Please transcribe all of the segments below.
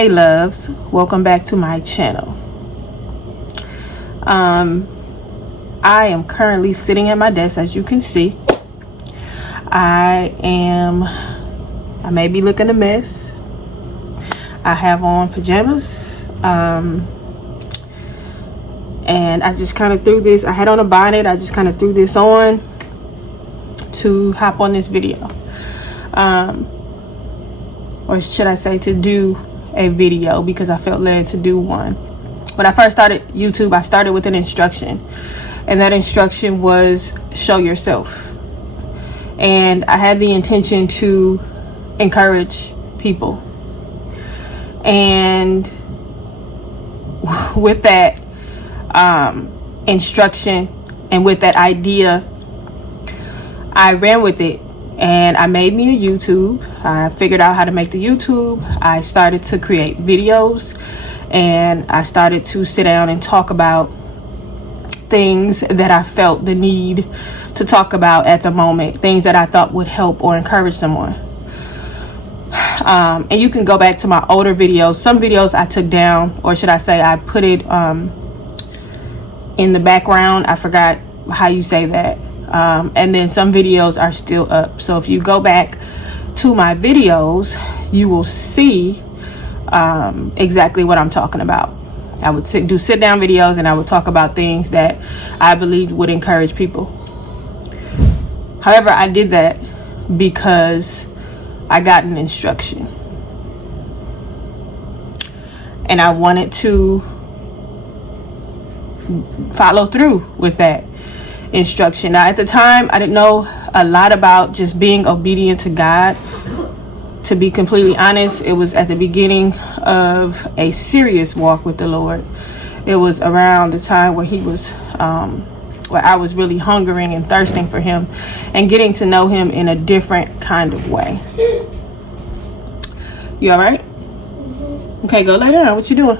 Hey loves, welcome back to my channel. I am currently sitting at my desk, as you can see. I may be looking a mess. I have on pajamas, and I just kind of threw this. I had on a bonnet. I just kind of threw this on to hop on this video, or should I say to do a video, because I felt led to do one. When I first started YouTube, I started with an instruction, and that instruction was show yourself. And I had the intention to encourage people, and with that instruction and with that idea, I ran with it. And I made me a YouTube. I figured out how to make the YouTube. I started to create videos, and I started to sit down and talk about things that I felt the need to talk about at the moment, things that I thought would help or encourage someone. And you can go back to my older videos. Some videos I took down, or should I say I put it in the background. I forgot how you say that. And then some videos are still up. So if you go back to my videos, you will see exactly what I'm talking about. I would do sit down videos, and I would talk about things that I believed would encourage people. However, I did that because I got an instruction, and I wanted to follow through with that instruction. Now, at the time, I didn't know a lot about just being obedient to God. To be completely honest, it was at the beginning of a serious walk with the Lord. It was around the time where where I was really hungering and thirsting for Him, and getting to know Him in a different kind of way. You all right? Okay, go lay down. What you doing?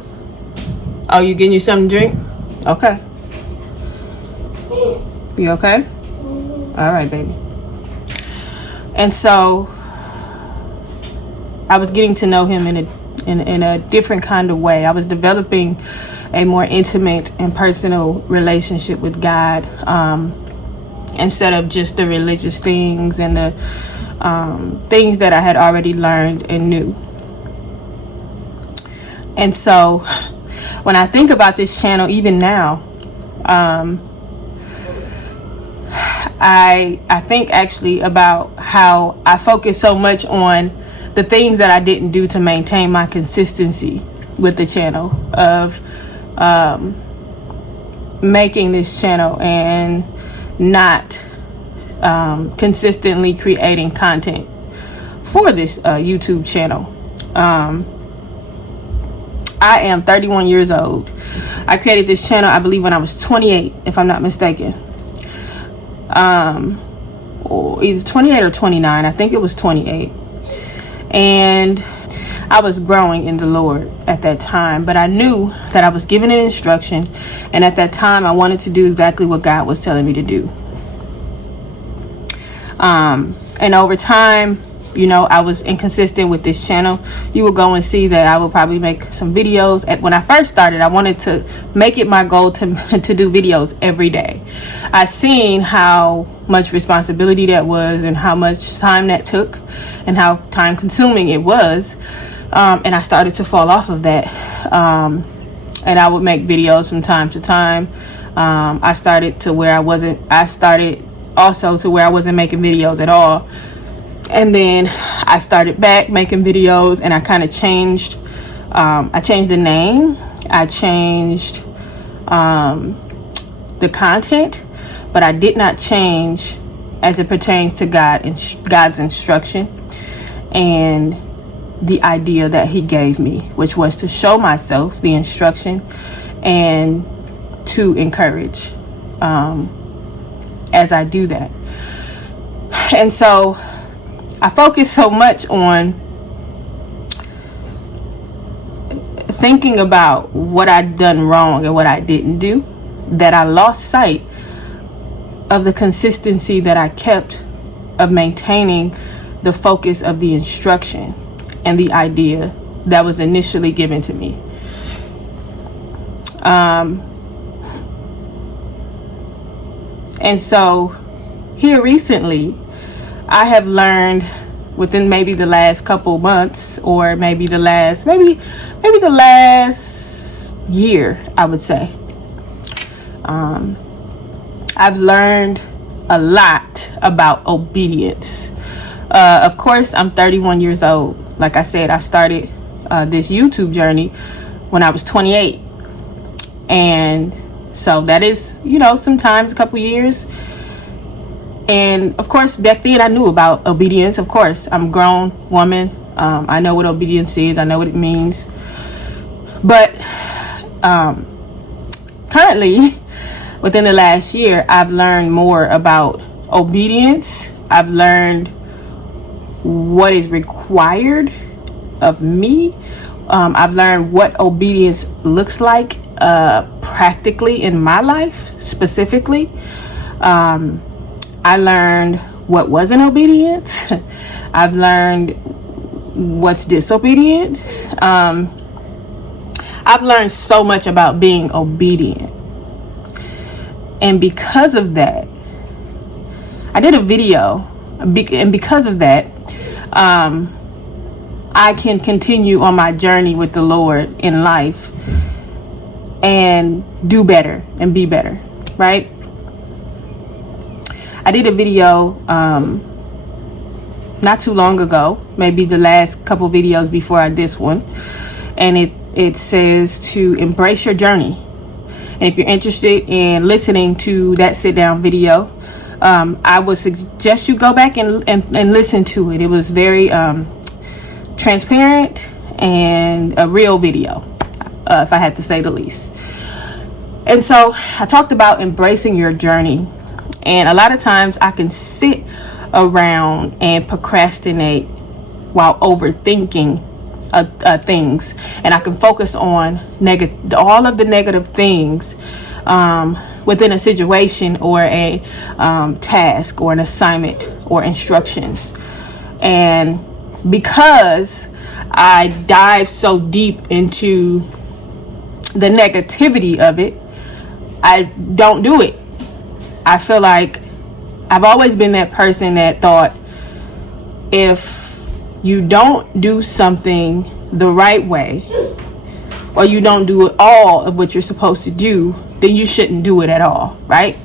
Oh, you getting you something to drink? Okay. You okay? All right, baby. And so I was getting to know Him in a different kind of way. I was developing a more intimate and personal relationship with God, instead of just the religious things and the things that I had already learned and knew. And so when I think about this channel, even now, I think actually about how I focus so much on the things that I didn't do to maintain my consistency with the channel, of making this channel and not consistently creating content for this YouTube channel. I am 31 years old. I created this channel, I believe, when I was 28, if I'm not mistaken. Or either 28 or 29. I think it was 28. And I was growing in the Lord at that time, but I knew that I was given an instruction, and at that time I wanted to do exactly what God was telling me to do. And over time, I was inconsistent with this channel. You will go and see that I will probably make some videos. When I first started, I wanted to make it my goal to do videos every day. I seen how much responsibility that was, and how much time that took, and how time consuming it was. And I started to fall off of that. And I would make videos from time to time. I started also to where I wasn't making videos at all. And then I started back making videos, and I kind of changed. I changed the name. I changed the content, but I did not change as it pertains to God's instruction and the idea that He gave me, which was to show myself, the instruction, and to encourage as I do that. And so I focus so much on thinking about what I'd done wrong and what I didn't do, that I lost sight of the consistency that I kept of maintaining the focus of the instruction and the idea that was initially given to me. And so here recently, I have learned within maybe the last couple months, or maybe the last year, I would say, I've learned a lot about obedience. Of course, I'm 31 years old. Like I said, I started this YouTube journey when I was 28. And so that is, sometimes a couple years. And of course, back then I knew about obedience. Of course, I'm a grown woman. I know what obedience is. I know what it means. But currently, within the last year, I've learned more about obedience. I've learned what is required of me. I've learned what obedience looks like practically in my life, specifically. I learned what wasn't obedience. I've learned what's disobedience. I've learned so much about being obedient. And because of that, I did a video. And because of that, I can continue on my journey with the Lord in life and do better and be better, right? I did a video not too long ago, maybe the last couple videos before this one, and it says to embrace your journey. And if you're interested in listening to that sit down video, I would suggest you go back and listen to it. It was very transparent and a real video, if I had to say the least. And so I talked about embracing your journey. And a lot of times I can sit around and procrastinate while overthinking things, and I can focus on all of the negative things within a situation or a task or an assignment or instructions. And because I dive so deep into the negativity of it, I don't do it. I feel like I've always been that person that thought if you don't do something the right way, or you don't do it all of what you're supposed to do, then you shouldn't do it at all, right?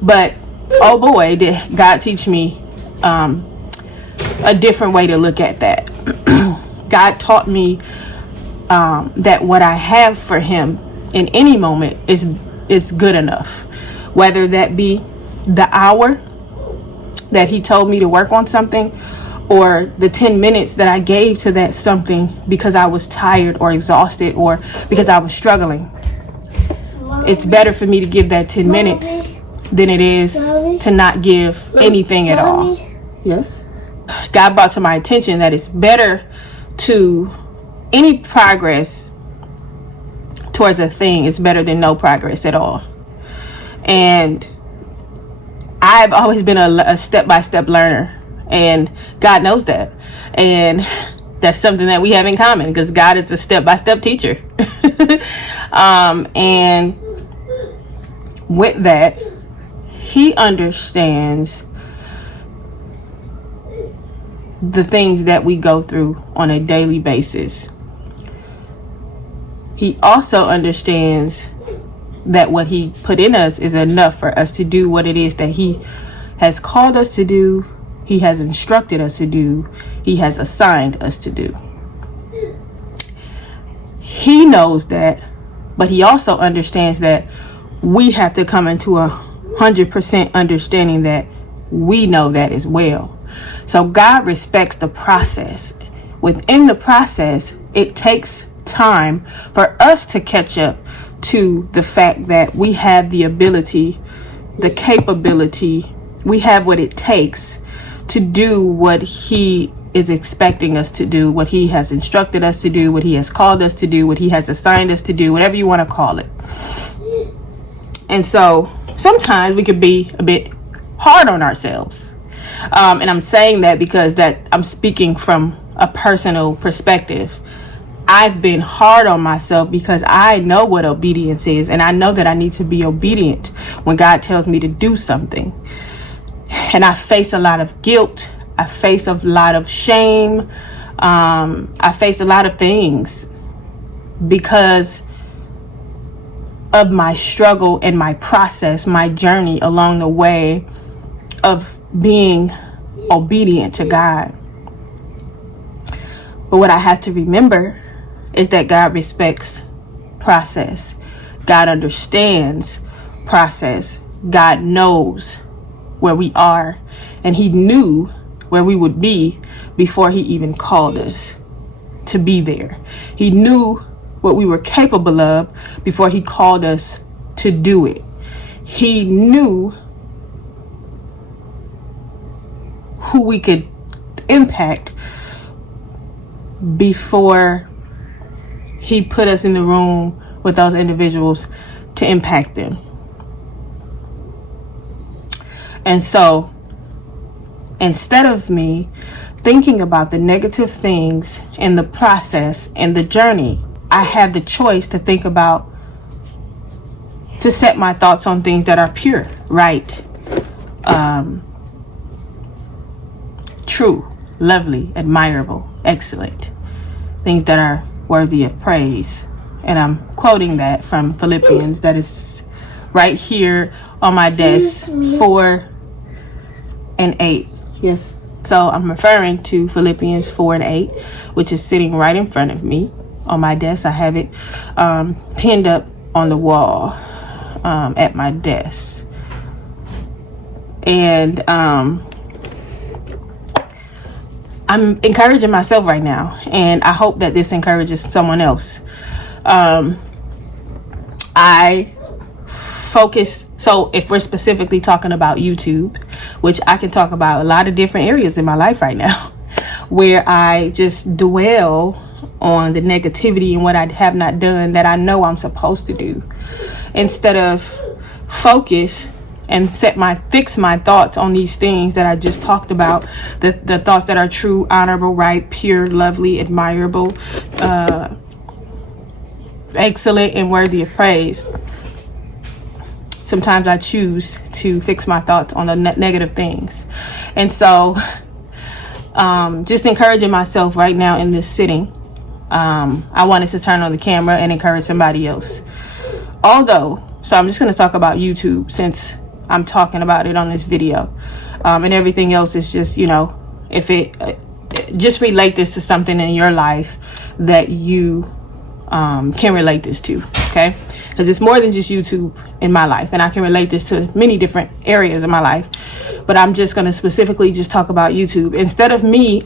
But oh boy, did God teach me a different way to look at that. God taught me that what I have for him in any moment is good enough. Whether that be the hour that he told me to work on something, or the 10 minutes that I gave to that something because I was tired or exhausted or because I was struggling. It's better for me to give that 10 minutes than it is to not give anything at all. Yes. God brought to my attention that it's better to any progress towards a thing. It's better than no progress at all. And I've always been a step-by-step learner, and God knows that. And that's something that we have in common, because God is a step-by-step teacher. And with that, he understands the things that we go through on a daily basis. He also understands that what he put in us is enough for us to do what it is that he has called us to do, he has instructed us to do, he has assigned us to do. He knows that, but he also understands that we have to come into 100% understanding that we know that as well. So God respects the process. Within the process, it takes time for us to catch up to the fact that we have the ability, the capability, we have what it takes to do what he is expecting us to do, what he has instructed us to do, what he has called us to do, what he has assigned us to do, whatever you want to call it. And so sometimes we could be a bit hard on ourselves. And I'm saying that because that I'm speaking from a personal perspective. I've been hard on myself because I know what obedience is, and I know that I need to be obedient when God tells me to do something. And I face a lot of guilt. I face a lot of shame. I face a lot of things because of my struggle and my process, my journey along the way of being obedient to God. But what I have to remember is that God respects process. God understands process. God knows where we are, and He knew where we would be before He even called us to be there. He knew what we were capable of before He called us to do it. He knew who we could impact before He put us in the room with those individuals to impact them. And so, instead of me thinking about the negative things in the process and the journey, I have the choice to think about, to set my thoughts on things that are pure, right, true, lovely, admirable, excellent, things that are worthy of praise. And I'm quoting that from Philippians, that is right here on my desk, 4 and 8. Yes. So I'm referring to Philippians 4 and 8, which is sitting right in front of me on my desk. I have it pinned up on the wall at my desk. And I'm encouraging myself right now, and I hope that this encourages someone else. I focus, so if we're specifically talking about YouTube, which I can talk about a lot of different areas in my life right now, where I just dwell on the negativity and what I have not done that I know I'm supposed to do, instead of focus and fix my thoughts on these things that I just talked about, the thoughts that are true, honorable, right, pure, lovely, admirable, excellent, and worthy of praise. Sometimes I choose to fix my thoughts on the negative things. And so just encouraging myself right now in this sitting, I wanted to turn on the camera and encourage somebody else. So I'm just going to talk about YouTube since I'm talking about it on this video, and everything else is just, if it just relate this to something in your life that you can relate this to, okay? Because it's more than just YouTube in my life, and I can relate this to many different areas in my life, but I'm just going to specifically just talk about YouTube. Instead of me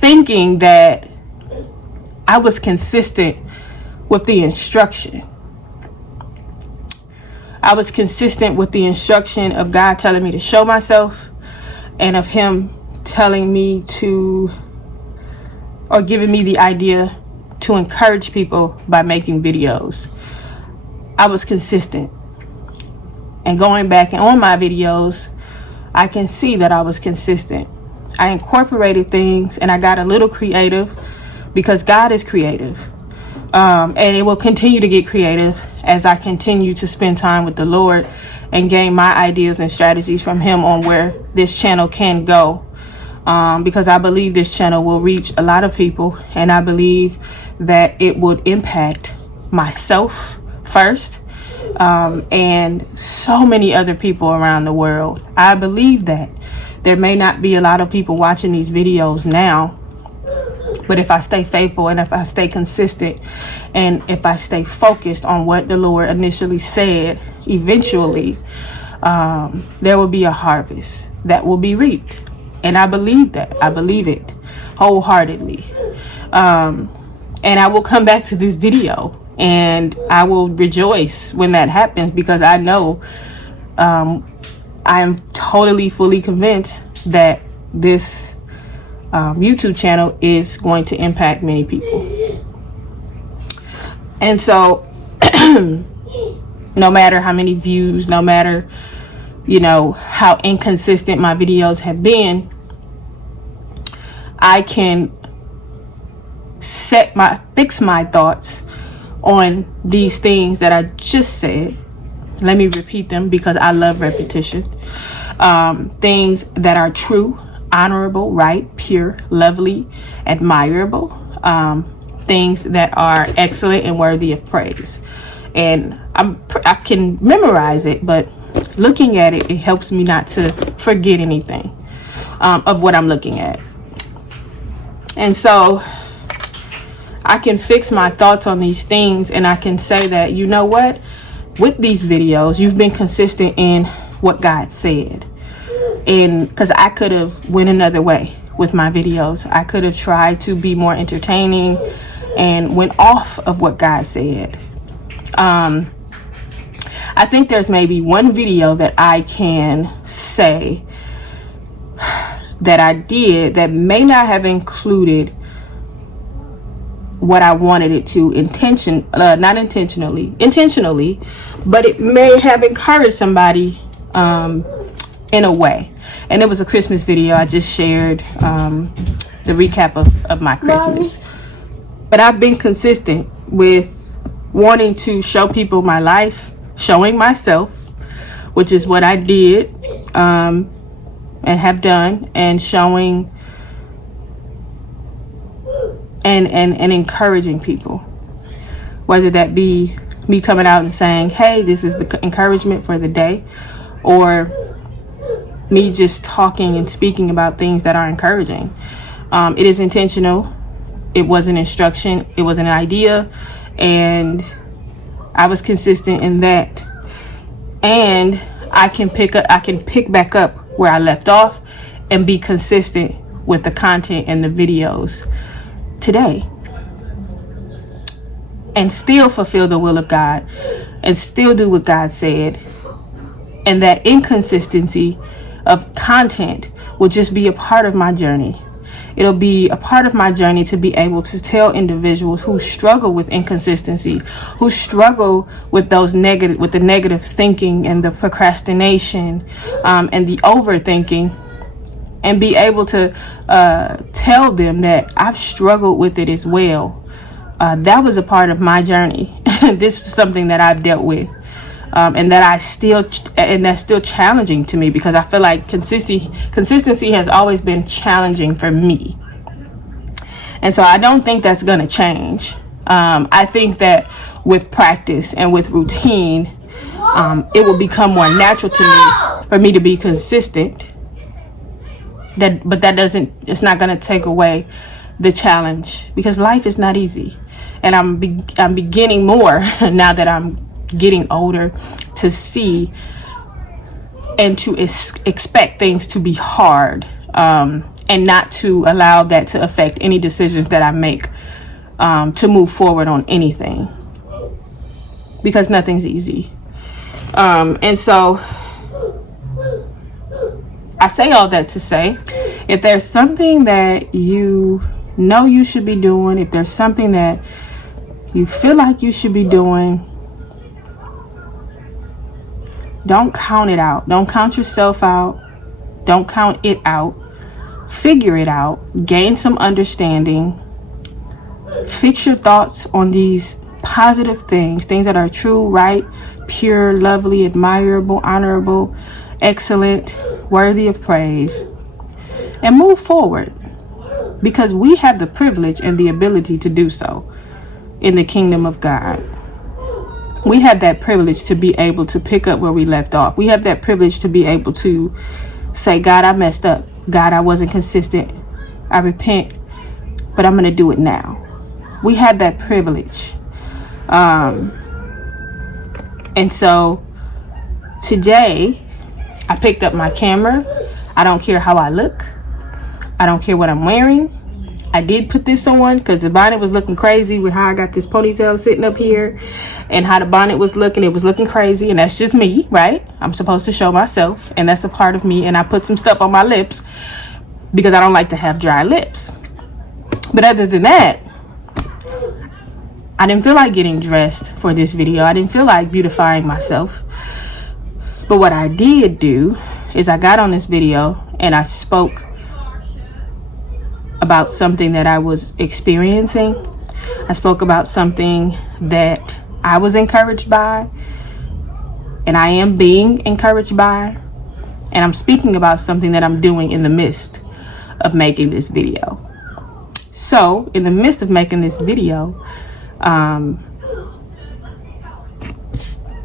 thinking that I was consistent with the instruction. I was consistent with the instruction of God telling me to show myself, and of Him telling me to, or giving me the idea to encourage people by making videos. I was consistent. And going back on my videos, I can see that I was consistent. I incorporated things and I got a little creative, because God is creative. And it will continue to get creative as I continue to spend time with the Lord and gain my ideas and strategies from Him on where this channel can go. Because I believe this channel will reach a lot of people, and I believe that it would impact myself first, and so many other people around the world. I believe that there may not be a lot of people watching these videos now, but if I stay faithful, and if I stay consistent, and if I stay focused on what the Lord initially said, eventually there will be a harvest that will be reaped. And I believe that. I believe it wholeheartedly. And I will come back to this video, and I will rejoice when that happens, because I know I am totally, fully convinced that this YouTube channel is going to impact many people. And so no matter how many views, no matter you know, how inconsistent my videos have been, I can fix my thoughts on these things that I just said. Let me repeat them because I love repetition. Things that are true, honorable, right, pure, lovely, admirable. Things that are excellent and worthy of praise. And I can memorize it, but looking at it, it helps me not to forget anything of what I'm looking at. And so I can fix my thoughts on these things, and I can say that, you know what, with these videos, you've been consistent in what God said. And because I could have went another way with my videos. I could have tried to be more entertaining and went off of what God said. I think there's maybe one video that I can say that I did that may not have included what I wanted it to not intentionally, but it may have encouraged somebody in a way. And it was a Christmas video. I just shared the recap of my Christmas. But I've been consistent with wanting to show people my life, showing myself, which is what I did and have done, and showing and encouraging people, whether that be me coming out and saying, hey, this is the encouragement for the day, or me just talking and speaking about things that are encouraging. It is intentional. It wasn't instruction. It was an idea, and I was consistent in that. And I can pick back up where I left off and be consistent with the content and the videos today, and still fulfill the will of God and still do what God said. And that inconsistency of content will just be a part of my journey. It'll be a part of my journey to be able to tell individuals who struggle with inconsistency, who struggle with the negative thinking and the procrastination and the overthinking, and be able to tell them that I've struggled with it as well. That was a part of my journey. This is something that I've dealt with. And that's still challenging to me, because I feel like consistency has always been challenging for me. And so I don't think that's going to change. I think that with practice and with routine, it will become more natural to me for me to be consistent. But it's not going to take away the challenge, because life is not easy. And I'm beginning more now that I'm getting older to see and to expect things to be hard, and not to allow that to affect any decisions that I make to move forward on anything, because nothing's easy. And so I say all that to say, if there's something that you know you should be doing, if there's something that you feel like you should be doing, don't count it out. Don't count yourself out. Don't count it out. Figure it out. Gain some understanding. Fix your thoughts on these positive things that are true, right, pure, lovely, admirable, honorable, excellent, worthy of praise, and move forward, because we have the privilege and the ability to do so in the kingdom of God. We have that privilege to be able to pick up where we left off. We have that privilege to be able to say, God, I messed up. God, I wasn't consistent. I repent, but I'm going to do it now. We have that privilege. And so today I picked up my camera. I don't care how I look. I don't care what I'm wearing. I did put this on because the bonnet was looking crazy with how I got this ponytail sitting up here, and how the bonnet was looking. It was looking crazy, and that's just me, right? I'm supposed to show myself, and that's a part of me. And I put some stuff on my lips because I don't like to have dry lips. But other than that, I didn't feel like getting dressed for this video. I didn't feel like beautifying myself. But what I did do is I got on this video and I spoke about something that I was experiencing. I spoke about something that I was encouraged by, and I am being encouraged by, and I'm speaking about something that I'm doing in the midst of making this video. So in the midst of making this video, I'm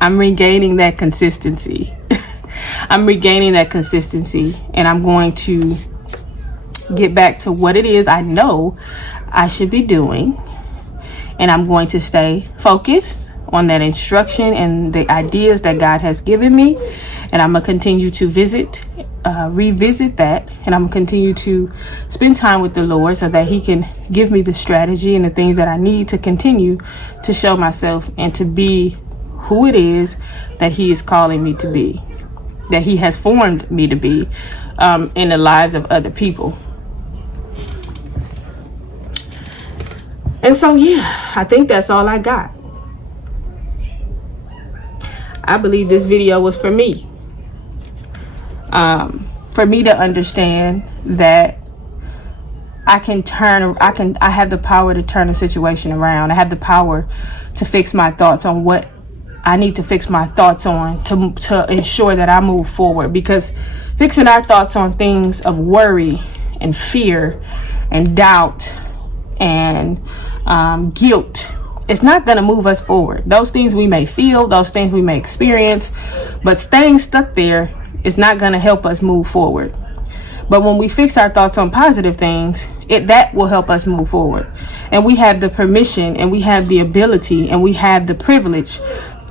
regaining that consistency. I'm regaining that consistency, and I'm going to get back to what it is I know I should be doing, and I'm going to stay focused on that instruction and the ideas that God has given me, and I'm gonna continue to revisit that, and I'm gonna continue to spend time with the Lord so that He can give me the strategy and the things that I need to continue to show myself and to be who it is that He is calling me to be, that He has formed me to be in the lives of other people. And so, yeah, I think that's all I got. I believe this video was for me. For me to understand that I have the power to turn a situation around. I have the power to fix my thoughts on what I need to fix my thoughts on to ensure that I move forward. Because fixing our thoughts on things of worry and fear and doubt and guilt, it's not going to move us forward. Those things we may feel, those things we may experience, but staying stuck there is not going to help us move forward. But when we fix our thoughts on positive things, that will help us move forward. And we have the permission, and we have the ability, and we have the privilege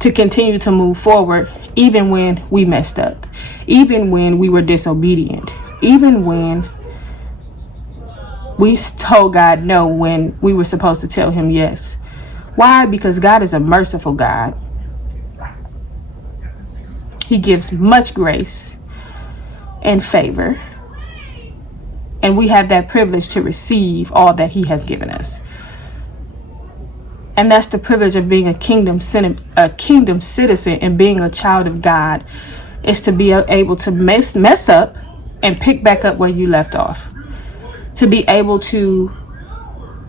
to continue to move forward, even when we messed up, even when we were disobedient, even when we told God no when we were supposed to tell Him yes. Why? Because God is a merciful God. He gives much grace and favor, and we have that privilege to receive all that He has given us. And that's the privilege of being a kingdom citizen and being a child of God, is to be able to mess up and pick back up where you left off. To be able to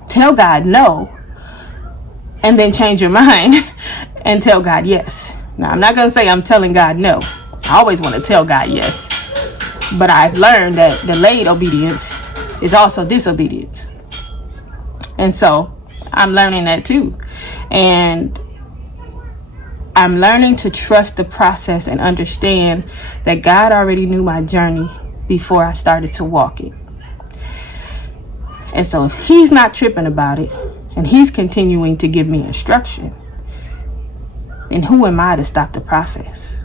tell God no and then change your mind and tell God yes. Now, I'm not going to say I'm telling God no. I always want to tell God yes. But I've learned that delayed obedience is also disobedience. And so I'm learning that too. And I'm learning to trust the process and understand that God already knew my journey before I started to walk it. And so if He's not tripping about it and He's continuing to give me instruction, then who am I to stop the process?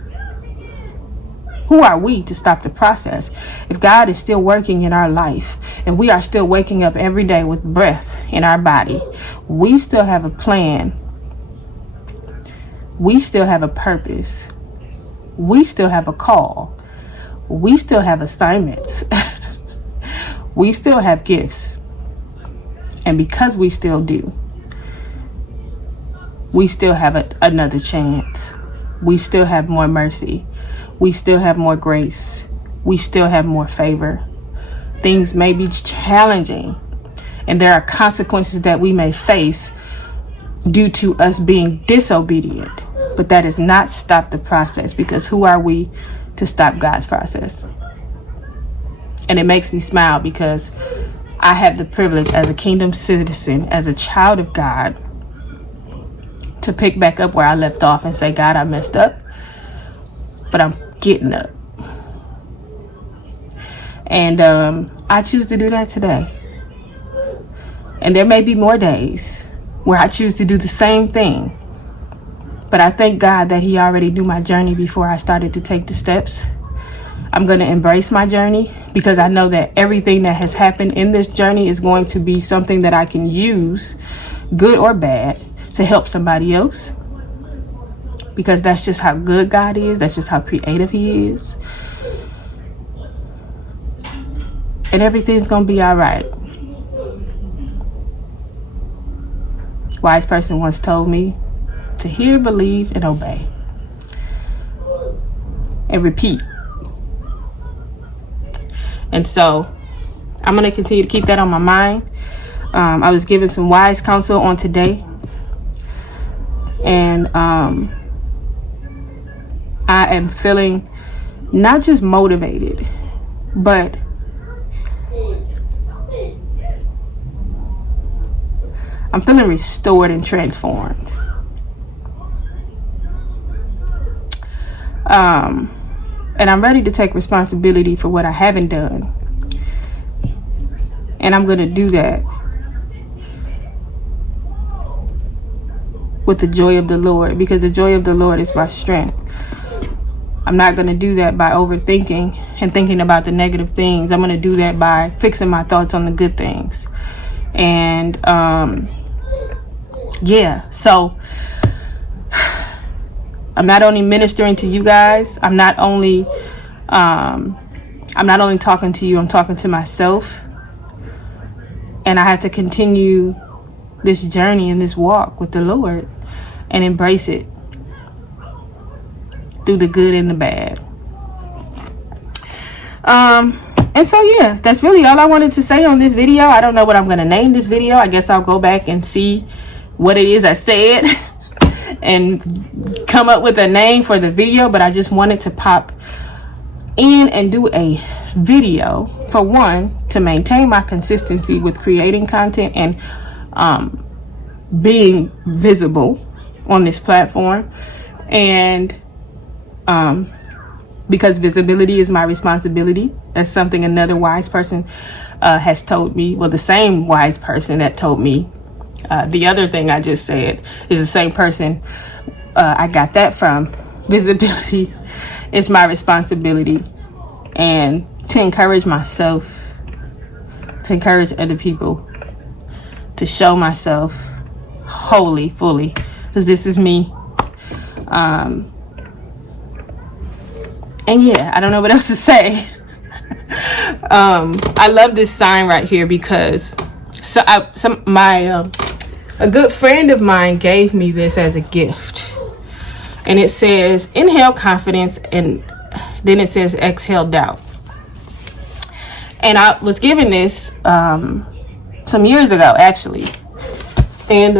Who are we to stop the process? If God is still working in our life and we are still waking up every day with breath in our body, we still have a plan. We still have a purpose. We still have a call. We still have assignments. We still have gifts. And because we still do, we still have another chance. We still have more mercy. We still have more grace. We still have more favor. Things may be challenging, and there are consequences that we may face due to us being disobedient. But that does not stop the process, because who are we to stop God's process? And it makes me smile because I have the privilege as a kingdom citizen, as a child of God, to pick back up where I left off and say, God, I messed up, but I'm getting up. And I choose to do that today. And there may be more days where I choose to do the same thing. But I thank God that He already knew my journey before I started to take the steps. I'm going to embrace my journey, because I know that everything that has happened in this journey is going to be something that I can use, good or bad, to help somebody else. Because that's just how good God is. That's just how creative He is. And everything's going to be all right. Wise person once told me to hear, believe, and obey. and repeat. And so I'm going to continue to keep that on my mind. I was given some wise counsel on today, and I am feeling not just motivated, but I'm feeling restored and transformed. And I'm ready to take responsibility for what I haven't done. And I'm going to do that with the joy of the Lord, because the joy of the Lord is my strength. I'm not going to do that by overthinking and thinking about the negative things. I'm going to do that by fixing my thoughts on the good things. And yeah, so I'm not only ministering to you guys, I'm not only talking to you, I'm talking to myself. And I had to continue this journey and this walk with the Lord and embrace it through the good and the bad. And so yeah, that's really all I wanted to say on this video. I don't know what I'm going to name this video. I guess I'll go back and see what it is I said and come up with a name for the video. But I just wanted to pop in and do a video, for one, to maintain my consistency with creating content and being visible on this platform, and because visibility is my responsibility. That's something another wise person has told me. Well, the same wise person that told me the other thing I just said is the same person I got that from. Visibility is my responsibility, and to encourage myself, to encourage other people, to show myself wholly, fully, because this is me. And yeah, I don't know what else to say. I love this sign right here because a good friend of mine gave me this as a gift, and it says inhale confidence, and then it says exhale doubt. And I was given this some years ago, actually. And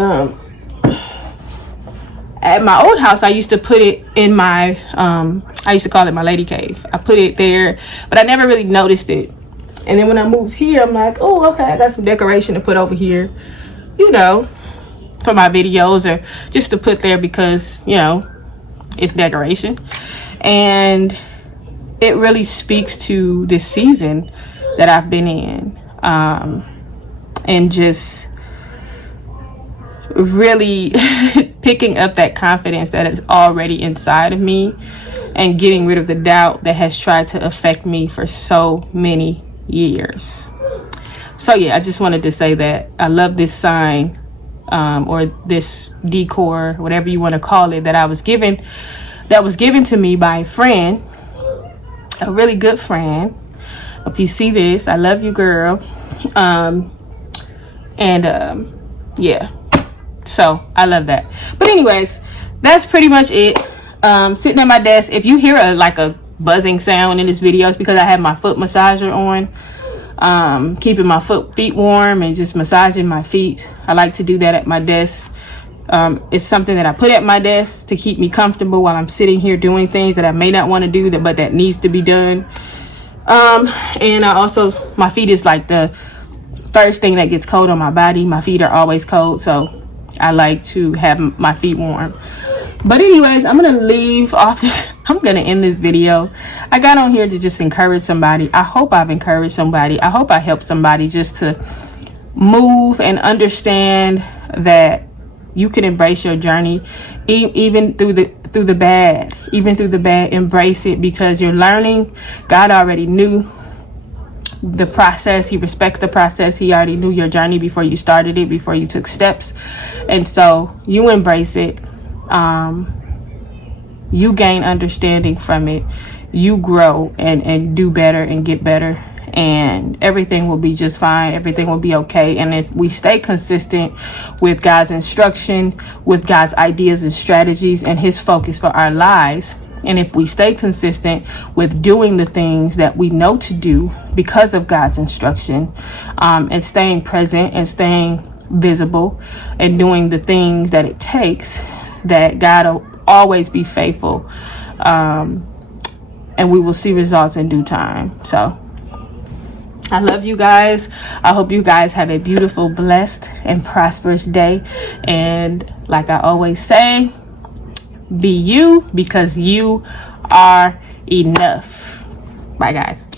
at my old house, I used to put it in my, I used to call it my lady cave. I put it there, but I never really noticed it. And then when I moved here, I'm like, oh, okay, I got some decoration to put over here, you know, for my videos, or just to put there because, you know, it's decoration. And it really speaks to this season that I've been in, and just really picking up that confidence that is already inside of me and getting rid of the doubt that has tried to affect me for so many years. So yeah, I just wanted to say that I love this sign, or this decor, whatever you want to call it, that was given to me by a friend, a really good friend. If you see this, I love you, girl. Yeah, so I love that. But anyways, that's pretty much it. Sitting at my desk. If you hear a buzzing sound in this video, it's because I have my foot massager on, keeping my feet warm and just massaging my feet. I like to do that at my desk. It's something that I put at my desk to keep me comfortable while I'm sitting here doing things that I may not want to do, but that needs to be done. And I also, my feet is like the first thing that gets cold on my body. My feet are always cold, so I like to have my feet warm. But anyways, I'm gonna leave off this. I'm gonna end this video. I got on here to just encourage somebody. I hope I've encouraged somebody. I hope I helped somebody just to move and understand that you can embrace your journey, even through the bad. Even through the bad, embrace it, because you're learning. God already knew the process. He respects the process. He already knew your journey before you started it, before you took steps. And so you embrace it. You gain understanding from it. You grow and do better and get better, and everything will be just fine. Everything will be okay. And if we stay consistent with God's instruction, with God's ideas and strategies and his focus for our lives, And if we stay consistent with doing the things that we know to do because of God's instruction, and staying present and staying visible and doing the things that it takes, that God will always be faithful, and we will see results in due time. So I love you guys. I hope you guys have a beautiful, blessed, and prosperous day. And like I always say, be you, because you are enough. Bye, guys.